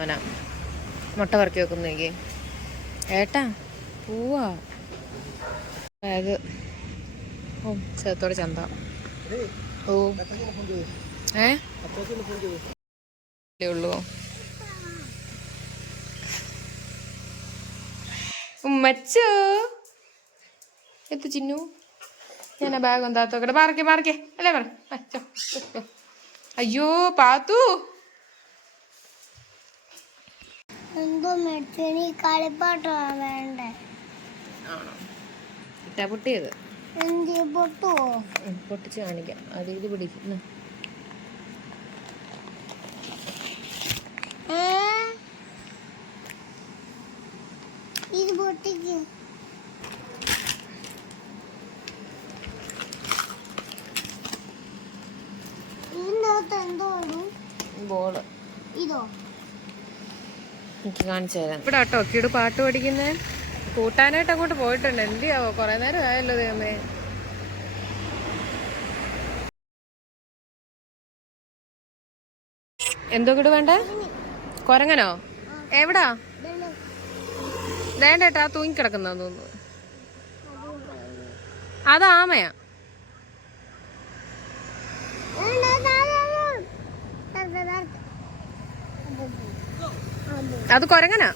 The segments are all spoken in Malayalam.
അവനാ മുട്ട പറക്കി വെക്കുന്നേക്ക് ഏട്ടാ പൂവാ. ബാഗ് ഓ ചേത്തോടെ ചന്ത. ഓ. ഏ? ഉള്ളൂ. ഉമ്മച്ചോ എത്തു ചിന്നു? ഞാൻ ബാഗ് എന്താ തോക്കട്ടെ പാറക്കെ പാറക്കെ അല്ലേ പറ? അയ്യോ പാത്തു. എന്തോ മെഡിസിന് കളിപ്പാട്ടോ വേണ്ടേ? ആണോ? ഇട്ടാ പൊട്ടിയത്. പൊട്ടുവോ? പൊട്ടിച്ച് കാണിക്കാം. അത് ഇത് പിടിക്കുന്നു ഇത് പൊട്ടിക്കും ഇതിന്റെ അകത്ത് എന്തോ ഇടും ബോൾ ഇതോ എനിക്ക് കാണിച്ചു തരാം. ഇവിടെ പാട്ട് പഠിക്കുന്നത് കൂട്ടാനായിട്ട് അങ്ങോട്ട് പോയിട്ടുണ്ട്. എന്തിയാവോ കൊറേ നേരം ആയല്ലോ ദൈവമേ. എന്തോ കിട്ടു വേണ്ട? കൊരങ്ങനോ? എവിടാ? വേണ്ടേട്ടാ തൂങ്ങിക്കിടക്കുന്ന തോന്നുന്നു. അത് ആമയാ. അത് കൊരങ്ങനാ.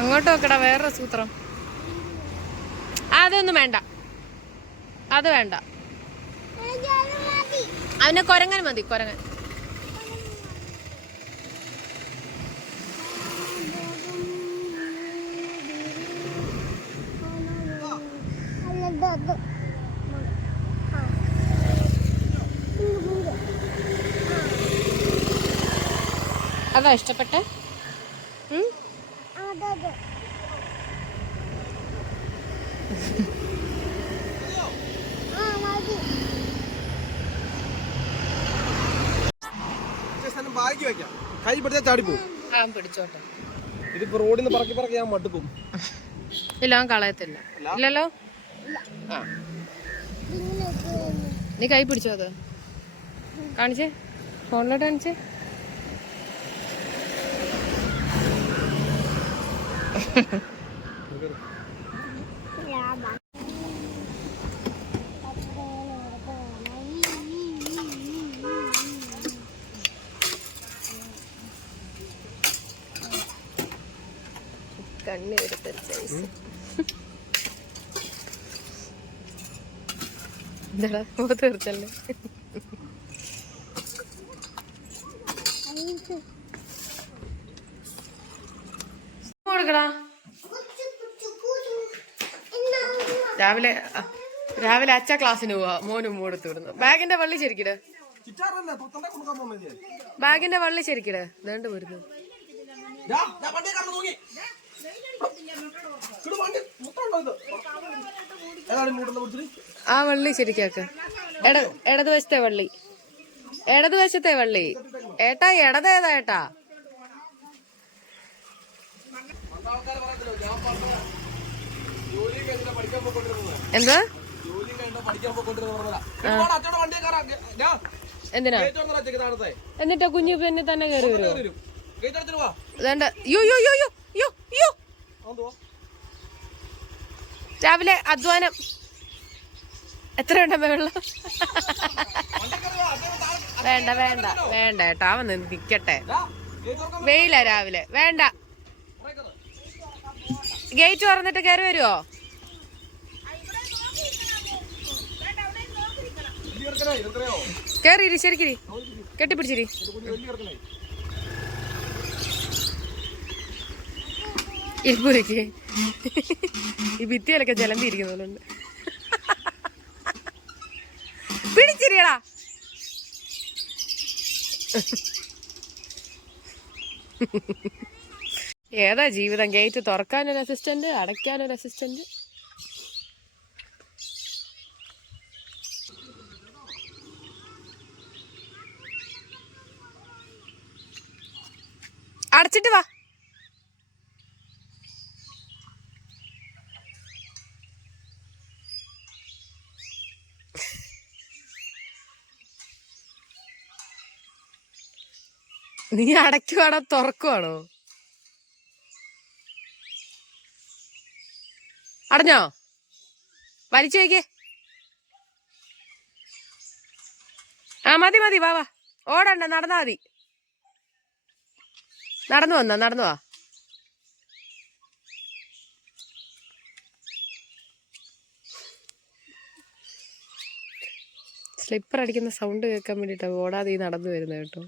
അങ്ങോട്ട് നോക്കടാ വേറൊരു സൂത്രം. അതൊന്നും വേണ്ട. അത് വേണ്ട. അവനെ കൊരങ്ങൻ മതി കൊരങ്ങൻ. അതാ ഇഷ്ടപ്പെട്ട? കൈ പിടിച്ചാൽ ചാടിപ്പോവും ആ പിടിച്ചോട്ടെ. ഇതിപ്പോ റോഡിൽ നിന്ന് പറക്കി പറക്കി ഞാൻ മടുക്കും ഇല്ല അവൻ കളയത്തില്ല. ഇല്ലല്ലോ? ആ. നീ കൈ പിടിച്ചോ അത്? കാണിച്ചേ? ഫോണിലോട്ട് കാണിച്ചേ? കണ്ണി എടുത്ത സൈസ് എന്താടാ? രാവിലെ രാവിലെ അച്ഛ ക്ലാസ്സിന് പോവാ മോനും മൂടത്ത് വിടുന്നു ബാഗിന്റെ വള്ളി ശരിക്കിട്. ബാഗിന്റെ വള്ളി ശരിക്കിട്. വേണ്ട വരുന്നു ആ വള്ളി ശരിക്കാക്ക. ഇടതുവശത്തെ വള്ളി. ഇടതുവശത്തെ വള്ളി. ഏട്ടാ ഇടതേതാ ഏട്ടാ ആൾക്കാർ പറയത്തില്ലോ ഞാൻ പറഞ്ഞ ജോലി കഴിഞ്ഞാൽ പഠിക്കാൻ പോയിക്കൊണ്ടിരുന്നത് എന്താ ജോലി കഴിഞ്ഞാൽ പഠിക്കാൻ പോയിക്കൊണ്ടിരുന്ന പറഞ്ഞതാ അച്ഛയുടെ വണ്ടി കയറാം ഞാൻ എന്തിനാ? എന്നിട്ടാ കുഞ്ഞു പിന്നെ തന്നെ കയറി വരുമോ വരും. രാവിലെ അധ്വാനം. എത്ര ഉണ്ടമ്മ വെള്ളം? വണ്ടി വേണ്ട വേണ്ട ഏട്ടാ അവൻ നിക്കട്ടെ. ഗേറ്റ് വെയില രാവിലെ. വേണ്ട. ഗേറ്റ് തുറന്നിട്ട് കയറി വരുമോ കയറിയിരി ശരിക്കിരി. കെട്ടിപ്പിടിച്ചിരി. ഇരിപ്പൂരിക്ക് ഈ ഭിത്തിയിലൊക്കെ ജലന്തിരിക്കുന്നുണ്ട് പിടിച്ചിരിയടാ. ഏതാ ജീവിതം? ഗേറ്റ് തുറക്കാനൊരു അസിസ്റ്റന്റ് അടയ്ക്കാനൊരു അസിസ്റ്റന്റ് അടച്ചിട്ട് വാ. നീ അടയ്ക്കുവാണോ തുറക്കുവാണോ? അടഞ്ഞോ? വലിച്ചു വയ്ക്കേ. ആ മതി മതി വാ വാ. ഓടണ്ട നടന്നാ മതി. നടന്നു വന്നോ നടന്നു വാ. സ്ലിപ്പർ അടിക്കുന്ന സൗണ്ട് കേൾക്കാൻ വേണ്ടിയിട്ടാണ് ഓടാതെ ഈ നടന്നു വരുന്നത് കേട്ടോ.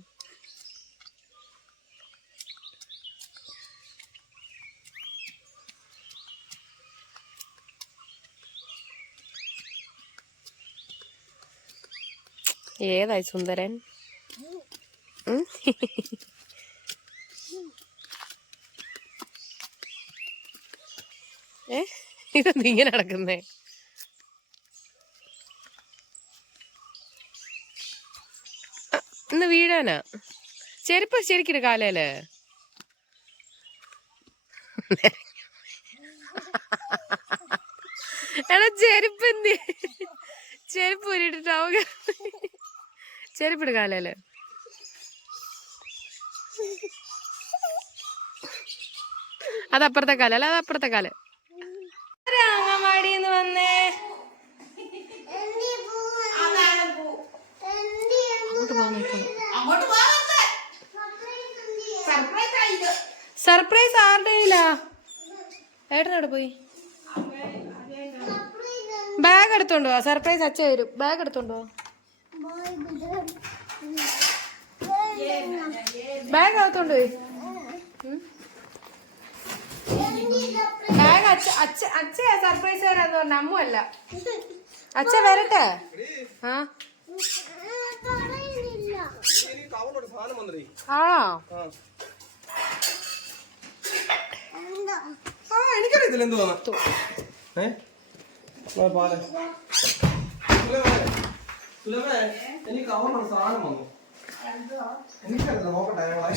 ഏതായി സുന്ദരൻ ഉം? ഏ ഇങ്ങനെ നടക്കുന്നേ. ഇന്ന് വീഴാനാ? ചെരുപ്പ് ശരിക്കും കാലയിൽ എടാ ചെരുപ്പ് എന്ത്? ചെരുപ്പ് ഉരുട്ടിട്ടാവുക ചെരുപ്പിട് കാലയിൽ അതപ്പുറത്തെ കാലല്ല കാല അല്ല അത് അപ്പുറത്തെ കാൽ അങ്ങാടിന്ന് വന്നേ എന്തി പൂ എന്തി അങ്ങോട്ട് പോകാൻ സർപ്രൈസ് ആരുടെ ഏട്ടനോട് പോയി? ബാഗ് എടുത്തോണ്ട് പോവാ സർപ്രൈസ് അച്ഛ വരും. ബാഗ് എടുത്തോണ്ട് പോവാ ബാഗ് അകത്തോണ്ട് പോയി. ബാഗ് അച്ഛ അച്ഛ അച്ഛ സർപ്രൈസ് വരാന്ന് പറഞ്ഞ. അമ്മല്ല അച്ഛ വരട്ടെ? ആ പറയുന്നില്ല ഇനി കവറിലൊരു സാധനം വന്നേ ആണോ? എന്താ? എനിക്കറിയത്തില്ല ഏ? പാൽ. സുലഭേ, എനിക്ക് സാധനം വന്നു. എനിക്കറിയില്ല നോക്കട്ടെ മോളെ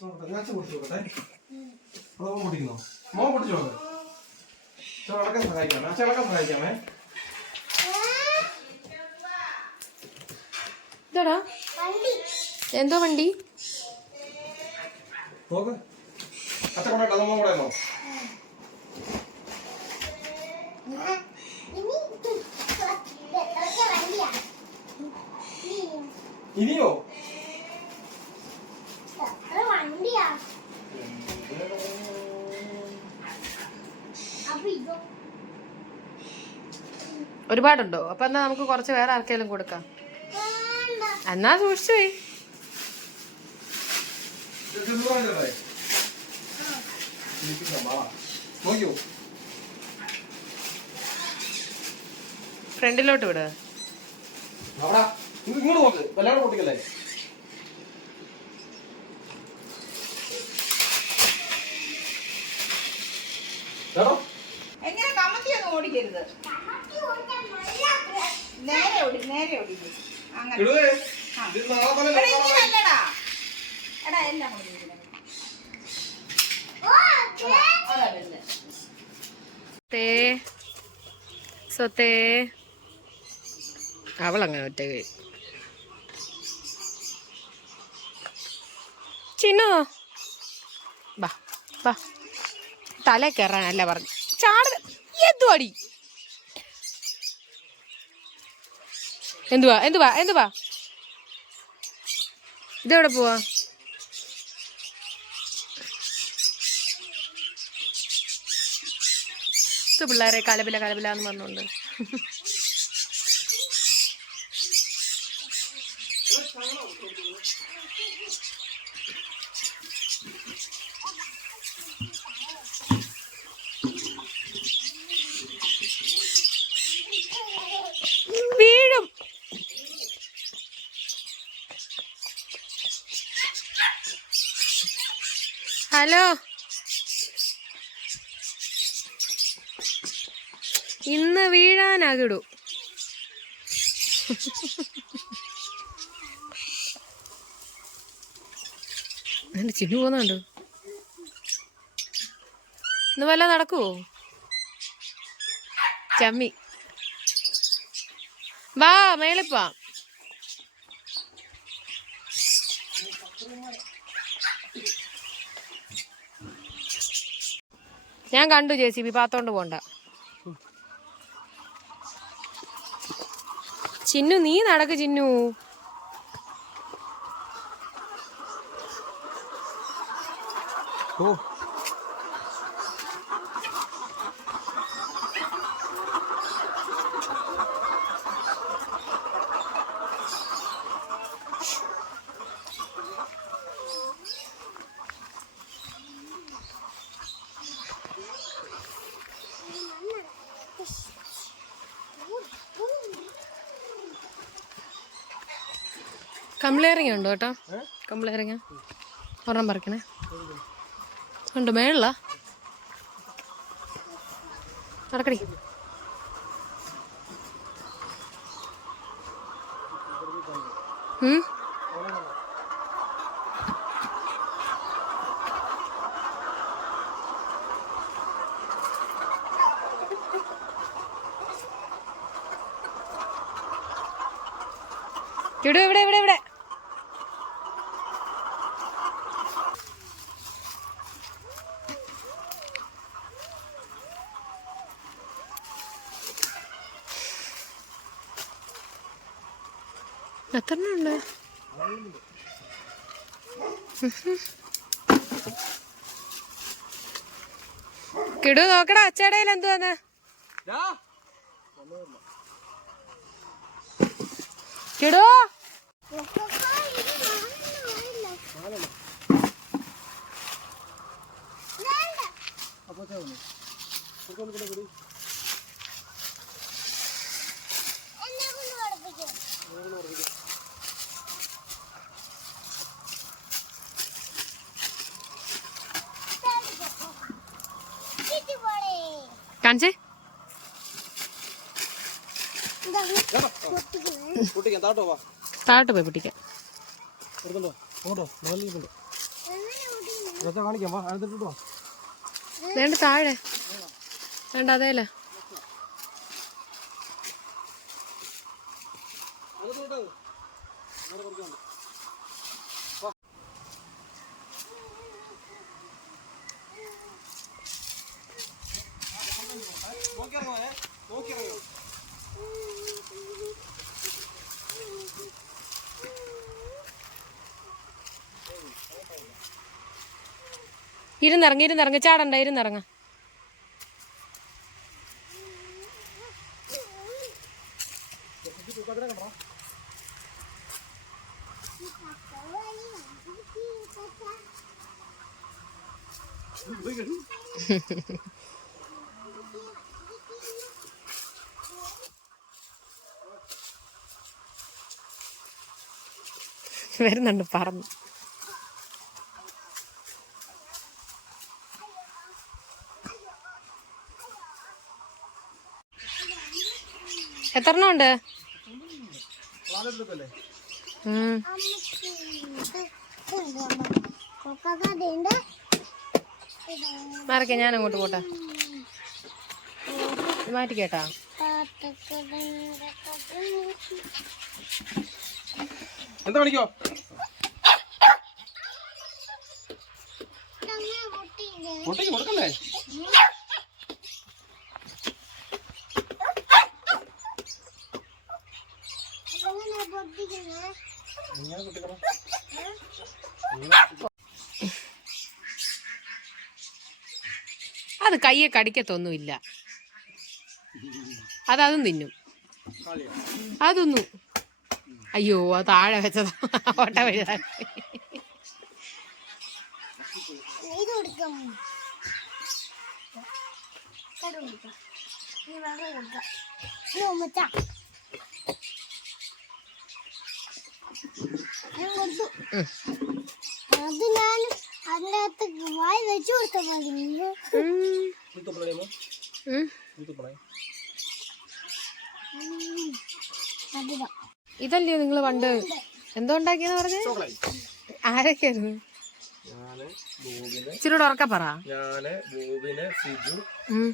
നോക്കട്ടെ ഞാൻ മോൻ പൊട്ടിക്കുന്നോ? മോൻ നോക്ക് സഹായിക്കാം അച്ഛൻ ഇളക്കാൻ സഹായിക്കാമേ. ഇതാടാ. വണ്ടി എന്തോ വണ്ടി? നോക്ക്. അച്ഛൻ കൊണ്ടോ മോൻ കൂടെ വണ്ടിയാ. ഇനിയോ? ഒരുപാടുണ്ടോ? അപ്പൊ എന്നാ നമുക്ക് കുറച്ച് വേറെ ആർക്കെങ്കിലും കൊടുക്കാം. എന്നാ സൂക്ഷിച്ചു പോയി. ഫ്രണ്ടിലോട്ട് അവിടെ. ഇങ്ങോട്ട് നോക്ക് കല്യാണം പൊട്ടിക്കല്ലേ ഓടിക്കരുത്. നേരെ ഓടി നേരെ ഓടി. അങ്ങനെ. എടാ, ഇങ്ങനല്ലടാ എടാ എല്ലാം കൂടി അതാ തേ സ്വത്തേ. ഒറ്റ ചിന്നോ. ബാ ബാ തല കയറാനല്ല പറഞ്ഞു. ചാട. എന്തുവാടി എന്തുവാ എന്തുവാ എന്തുവാ ഇതെവിടെ പോവാ പിള്ളേരെ കലപില കലപില എന്ന് പറഞ്ഞുകൊണ്ട് വീഴും ഹലോ ഇന്ന് വീഴാനാകിടൂ എന്റെ ചിന്നു പോകുന്നുണ്ട് ഇന്ന് വല്ല നടക്കുവോ? ചമ്മി. വാ മേളിപ്പാ ഞാൻ കണ്ടു ചേച്ചി ബി. പാത്തോണ്ട് പോണ്ട. ചിന്നു നീ നടക്ക് ചിന്നു ഓ കമ്പിളേറിങ്ങ ഉണ്ടോ കേട്ടോ? കമ്പിളേറിങ്ങ. ഒരെണ്ണം പറിക്കണേ. ഉണ്ട്? മേളില? നടക്കടി ഇവിടെ ഇവിടെ ഇവിടെ ഇവിടെ എത്ര ഉണ്ട് കിടു നോക്കടാ അച്ചടയിൽ എന്തുവാന്ന്? കിടു. എന്നെ കൊണ്ട് പഠിപ്പിക്കും ചീറ്റി പോടേ കാണിച്ചേ കുട്ടിക്കാൻ താട്ടോ വാ താഴോട്ട് പോയി പിടിക്കാം എടുത്തുണ്ടോ അങ്ങോട്ടോ നാലിരിപ്പുണ്ട് രസം കാണിക്കാം വാ. പോയി വാ. വേണ്ട താഴെ. വേണ്ട അതേല. ഇരുന്നിറങ്ങി ഇരുന്നിറങ്ങി. ചാടണ്ട ഇരുന്നിറങ്ങ. വരുന്നുണ്ട് പറന്ന്. എത്ര എണ്ണം ഉണ്ട് മാറിക്കേ ഞാൻ അങ്ങോട്ട് പോട്ടെ. മാറ്റി കേട്ടാ എന്താ പൊട്ടിക്ക് കൊടുക്കല്ലേ അത് കയ്യെ കടിക്കത്തൊന്നുമില്ല. അത് അതും തിന്നും. അതൊന്നും. അയ്യോ അത് താഴെ വെച്ചതാ. ഓട്ട കൊടുത്തു. അത് ഞാൻ അതിന്റെ അകത്ത് വായി വെച്ചു കൊടുത്ത പോലെ തൂത്തപ്പളയോ ഉം. തൂത്തപ്പളേ അതിതാ. ഇതല്ലയോ നിങ്ങൾ പണ്ട്? എന്തോ ഉണ്ടാക്കിയെന്ന് പറഞ്ഞേ? ചോക്ലേറ്റ് ആരൊക്കെയായിരുന്നു ഇച്ചിരി ഉറക്ക പറ. ഞാൻ ബോബിന് സിജു. ഉം.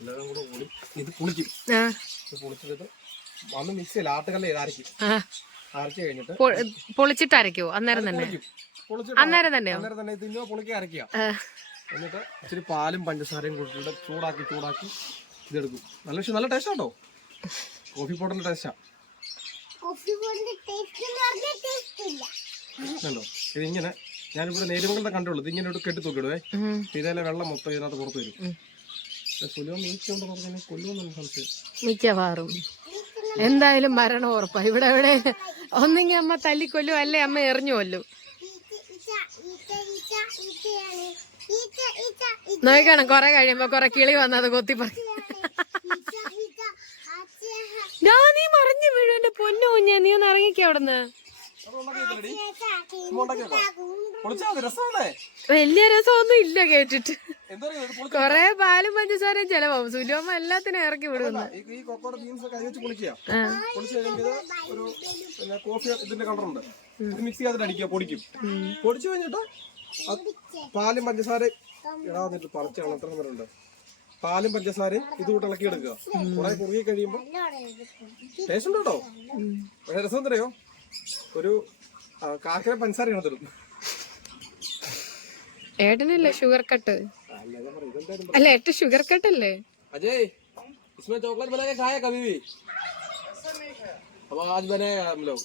എല്ലാം കൂടെ കൂടി ഇത് പുളിക്കും ആ. ഇത് പുളിച്ചിട്ട് വന്ന് മിക്സ് ചെയ്യില്ല ആട്ടുകല്ലേ ഇത് അരച്ച് കഴിഞ്ഞിട്ട് പൊളിച്ചിട്ട് അരയ്ക്കോ അന്നേരം തന്നെ. അന്നേരം തന്നെയോ? അന്നേരം തന്നെ തിന്നോ പൊളിക്കുക അരയ്ക്കുക. എന്നിട്ട് ഇച്ചിരി പാലും പഞ്ചസാരയും കൂട്ടിയിട്ട് ചൂടാക്കി ചൂടാക്കി ഇതെടുക്കും. നല്ല പക്ഷെ നല്ല ടേസ്റ്റ് കേട്ടോ കോഫി പൗഡറിന്റെ ടേസ്റ്റാ കോഫി പൊടിന്റെ ടേസ്റ്റ് എന്ന് പറഞ്ഞാൽ ടേസ്റ്റ് ഇല്ല. കണ്ടോ? ഇതിങ്ങനെ ഞാനിവിടെ നേരുമകളുടെ കണ്ടുള്ളൂ. ഇത് ഇങ്ങനെ ഒരു കെട്ടി തൂക്കിടുവേ. തിരയിലെ വെള്ളം മൊത്തം ഇതിനകത്ത് പുറത്ത് വരും. സുലഭം മീച്ചുണ്ടെന്ന് പറഞ്ഞാൽ കൊല്ലുമെന്നാണ് സംശയം. മിക്കവാറും. എന്തായാലും മരണം ഉറപ്പാ. ഇവിടെ ഇവിടെ ഒന്നെങ്കിൽ അമ്മ തല്ലിക്കൊല്ലും അല്ലേ അമ്മ എറിഞ്ഞു കൊല്ലും. നോക്കണം കൊറേ കഴിയുമ്പോ കൊറേ കിളി വന്നത് കൊത്തി പറഞ്ഞു നീ മറിഞ്ഞു വീഴും എന്റെ പൊന്നു കുഞ്ഞ നീ ഒന്ന് ഇറങ്ങിക്ക അവിടുന്ന്. വലിയ രസമൊന്നും ഇല്ല കേട്ടിട്ട്. കൊറേ പാലും പഞ്ചസാരയും ചെലവാകും. സുലുവമ്മ എല്ലാത്തിനും ഇറക്കി വിടുന്നു. ഈ- ഈ കൊക്കോടെ ബീൻസ് ഒക്കെ അരി വെച്ച് പൊളിക്കുക പൊളിച്ച് കഴിയുമ്പോൾ ഒരു പിന്നെ കോഫി ഇതിന്റെ കളറുണ്ട് ഇത് മിക്സ് ചെയ്യാതെ അടിക്കുക പൊടിക്കും. പൊടിച്ചു കഴിഞ്ഞിട്ട് പാലും പഞ്ചസാര ഇടാന്നിട്ട് പറിച്ചാണ് പറിച്ച് എത്ര പേരുണ്ട് പാലും പഞ്ചസാരയും ഇത് കൂട്ട് ഇളക്കി എടുക്കുക. കുറെ കുറുകി കഴിയുമ്പോൾ ടേസ്റ്റ് ഉണ്ട് കേട്ടോ. പക്ഷേ രസം എന്തറിയോ? ഒരു കാക്കര പഞ്ചസാര ഇടത്തിടും ഏട്ടനല്ലേ ഷുഗർ കട്ട്? അല്ല ഞാൻ പറയും ഇതെന്തായാലും അല്ല ഏട്ടൻ ഷുഗർ കട്ടല്ലേ अजय इसमें चॉकलेट बना के खाया कभी भी अब आज बनाएगा हम लोग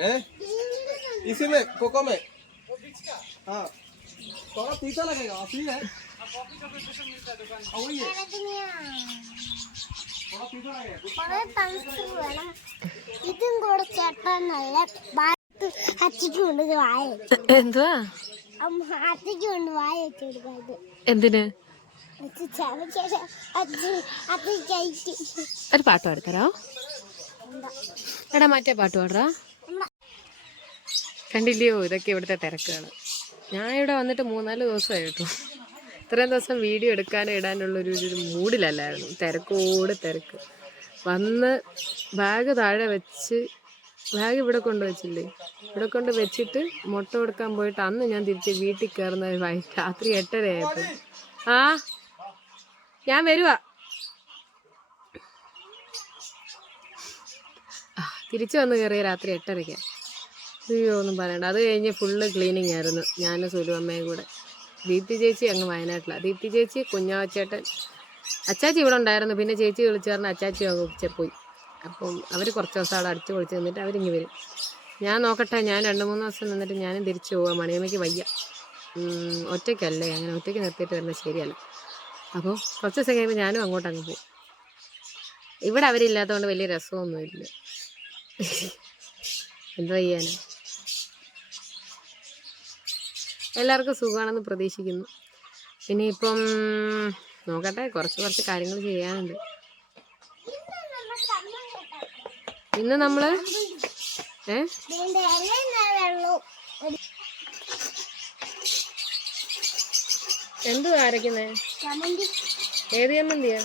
हैं इसी में कोको में हाँ थोड़ा तीखा लगेगा असली है हाँ, वही है थोड़ा तीखा लगेगा കൊറേ തണുപ്പ് വേണം ഇതും കൂടെ ചേട്ടാ നല്ല ഭാഗത്ത് അച്ഛക്ക് കൊണ്ട് ഇത് വായ വെച്ചു എന്തുവാ എന്തിന്? ഒരു പാട്ട് പാടുത്തരോ എടാ മറ്റേ പാട്ട് പാടാ കണ്ടില്ലയോ? ഇതൊക്കെ ഇവിടുത്തെ തിരക്കുകൾ ഞാൻ ഇവിടെ വന്നിട്ട് മൂന്നാൽ ദിവസമായിട്ടു ഇത്രയും ദിവസം വീഡിയോ എടുക്കാനും ഇടാനുള്ള ഒരു ഒരു മൂഡിലല്ലായിരുന്നു. തിരക്കോട് തിരക്ക്. വന്ന് ബാഗ് താഴെ വെച്ച് ബാഗ് ഇവിടെ കൊണ്ട് വെച്ചില്ലേ? ഇവിടെ കൊണ്ട് വെച്ചിട്ട് മുട്ട കൊടുക്കാൻ പോയിട്ട് അന്ന് ഞാൻ തിരിച്ച് വീട്ടിൽ കയറുന്ന രാത്രി രാത്രി എട്ടരയായപ്പോൾ ആ ഞാൻ വരുവാ. തിരിച്ചു വന്ന് കയറിയ രാത്രി എട്ടരയ്ക്ക്. അയ്യോ ഒന്നും പറയണ്ട. അത് കഴിഞ്ഞ് ഫുള്ള് ക്ലീനിങ് ആയിരുന്നു. ഞാനും സുലു അമ്മയും കൂടെ. ദീപ്തി ചേച്ചി അങ്ങ് വയനാട്ടിലാണ് ദീപ്തി ചേച്ചി കുഞ്ഞാവച്ചേട്ടൻ. അച്ചാച്ചി ഇവിടെ ഉണ്ടായിരുന്നു. പിന്നെ ചേച്ചി വിളിച്ചു പറഞ്ഞ അച്ചാച്ചി അങ്ങ് പോയി. അപ്പം അവർ കുറച്ച് ദിവസം അവിടെ അടിച്ചു പൊളിച്ച് നിന്നിട്ട് അവരിങ്ങ് വരും. ഞാൻ നോക്കട്ടെ ഞാൻ രണ്ട് മൂന്ന് ദിവസം നിന്നിട്ട് ഞാനും തിരിച്ചു പോവാം. മണിയമ്മയ്ക്ക് വയ്യ. ഒറ്റയ്ക്കല്ലേ? അങ്ങനെ ഒറ്റയ്ക്ക് നിർത്തിയിട്ട് വരുന്നത് ശരിയല്ല. അപ്പോൾ കുറച്ച് ദിവസം കഴിയുമ്പോൾ ഞാനും അങ്ങോട്ട് അങ്ങ് പോകും ഇവിടെ അവരില്ലാത്തതുകൊണ്ട് വലിയ രസമൊന്നുമില്ല. എന്താ ചെയ്യാനാ? എല്ലാവർക്കും സുഖമാണെന്ന് പ്രതീക്ഷിക്കുന്നു. പിന്നെ ഇപ്പം നോക്കട്ടെ കുറച്ച് കുറച്ച് കാര്യങ്ങൾ ചെയ്യാനുണ്ട്. ഇന്ന് നമ്മൾ ഏ? എന്തു അരയ്ക്കുന്നേ? ചമ്മന്തി ഏത് ചമ്മന്തിയാ?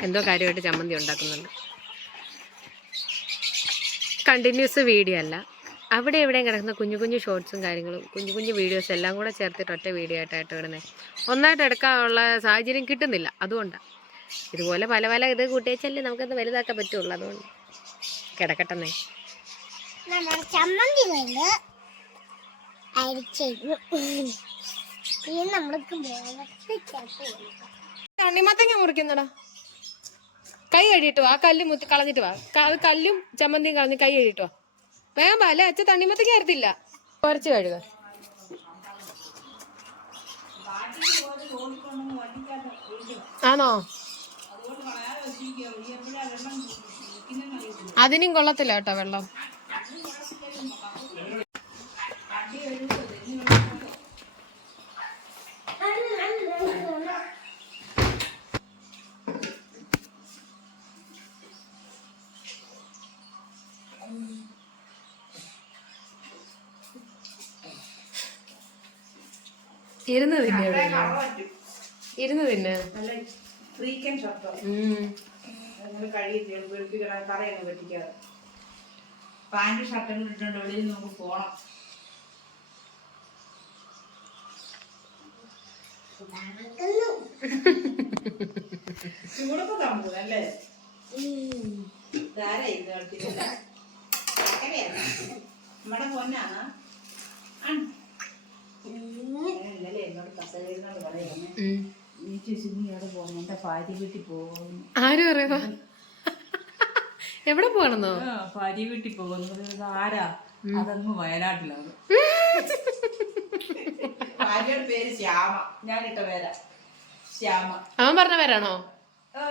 എന്തോ കാര്യമായിട്ട് ചമ്മന്തി ഉണ്ടാക്കുന്നുണ്ട്. കണ്ടിന്യൂസ് വീഡിയോ അല്ല. അവിടെ എവിടെയും കിടക്കുന്ന കുഞ്ഞു കുഞ്ഞു ഷോർട്സും കാര്യങ്ങളും കുഞ്ഞു കുഞ്ഞു വീഡിയോസ് എല്ലാം കൂടെ ചേർത്തിട്ട് ഒറ്റ വീഡിയോ ആയിട്ടായിട്ട് ഇടുന്നത് ഒന്നായിട്ട് എടുക്കാനുള്ള സാഹചര്യം കിട്ടുന്നില്ല. അതുകൊണ്ടാണ് ഇതുപോലെ പല പല ഇത് കൂട്ടിയച്ചല്ലേ നമുക്കത് വലുതാക്കാൻ പറ്റുള്ളൂ. അതുകൊണ്ട് കിടക്കട്ടെന്നേ. ചമ്മന്തി തണ്ണിമത്തങ്ങ മുറിക്കുന്നടാ. കൈ കഴുകിട്ട് വാ. കല്ല് മുത്തി കളഞ്ഞിട്ട് വാ. അത് കല്ലും ചമ്മന്തിയും കളഞ്ഞ് കൈ കഴുകിട്ട് വാ. വേഗം അല്ലേ? അച്ഛൻ തണ്ണിമത്തങ്ങ അരത്തില്ല. കുറച്ച് കഴുക. ആണോ? അതിനും കൊള്ളത്തില്ല കേട്ടോ വെള്ളം. ഇരുന്ന് തിന്നെ ഇരുന്ന് തിന്നെ. നമുക്ക് പോണം. ചൂടൊക്കെ നമ്മുടെ പൊന്നാണ്? ആരും അറിയാ എവിടെ പോകണമെന്നോ ഭാര്യ വീട്ടിൽ പോകുന്നത് ആരാ? അതങ്ങ് വയനാട്ടിലാണ്. ഭാര്യയുടെ പേര് ശ്യാമ. ഞാനിട്ട പേരാ. ശ്യാമ. അവൻ പറഞ്ഞ പേരാണോ?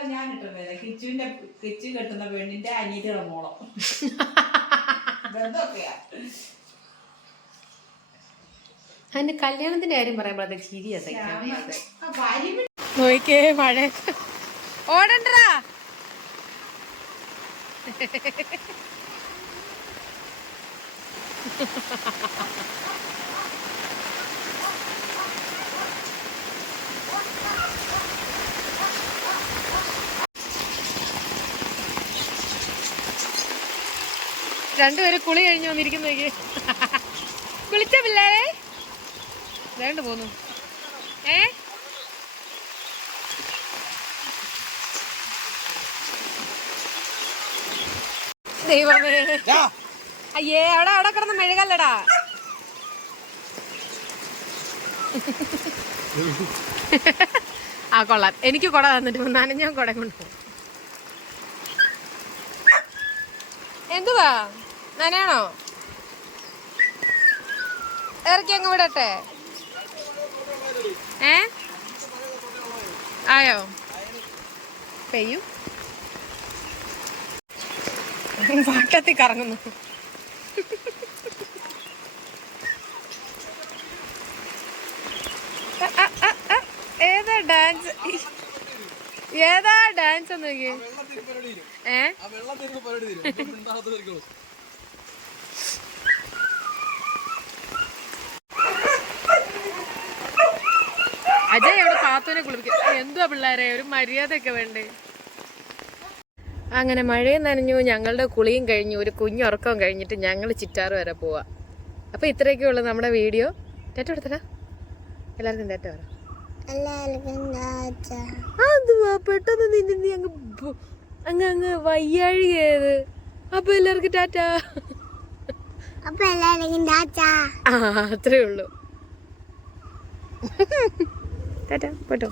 ഞാൻ ഇട്ട പേരാ. കിച്ചുവിന്റെ കിച്ചു കെട്ടുന്ന പെണ്ണിന്റെ അനീതിയുടെ മോളം. ബന്ധമൊക്കെയാ. അതിന്റെ കല്യാണത്തിന്റെ കാര്യം പറയുമ്പോഴത്തെ ചിരി നോക്കേ നോയിക്കേ മഴ. ഓടണ്ടാ. രണ്ടുപേരും കുളി കഴിഞ്ഞു വന്നിരിക്കുന്നേക്ക് കുളിച്ച പിള്ളേരെ? വേണ്ട പോന്നു. ഏ? ദൈവമേ. അയ്യേ അവിടെ അവിടെ കിടന്ന് മെഴുകല്ലടാ. ആ കൊള്ളാം. എനിക്ക് കുട തന്നിട്ട് ഞാൻ കുട കൊണ്ടുപോകും എന്തുവാ? നനയാണോ? ഇറക്കി അങ്ങ് വിടട്ടെ. ഏ? ആയോ? പെയ്യും വട്ടത്തിൽ കറങ്ങുന്നു. അ, അ, അ, അ, ഏതാ ഡാൻസ് ഏതാ ഡാൻസ് നോക്കി ഏ ആ വെള്ളം തരുന്ന പരിപാടി തരും ഇപ്പം മിണ്ടാത്തതായിരിക്കും. അജയ് അവിടെ പാത്തുവിനെ കുളിപ്പിക്കും എന്തുവാ പിള്ളേരെ? ഒരു മര്യാദയൊക്കെ വേണ്ടേ? അങ്ങനെ മഴയും നനഞ്ഞു ഞങ്ങളുടെ കുളിയും കഴിഞ്ഞു ഒരു കുഞ്ഞുറക്കവും കഴിഞ്ഞിട്ട് ഞങ്ങൾ ചിറ്റാറ് വരെ പോവാ. അപ്പൊ ഇത്രയൊക്കെ ഉള്ളു നമ്മുടെ വീഡിയോ. ടേറ്റ എടുത്തടാ എല്ലാവർക്കും തേറ്റ വരാം. അതുവാ പെട്ടെന്ന് നിന്നെ നീ അങ്ങ് അങ്ങ് അങ്ങ് വയ്യാഴികയത് അപ്പൊ എല്ലാവർക്കും ടാറ്റാ അപ്പൊ എല്ലാവർക്കും ടാറ്റാ ആ അത്രേ ഉള്ളൂ. ടാറ്റ പോട്ടോ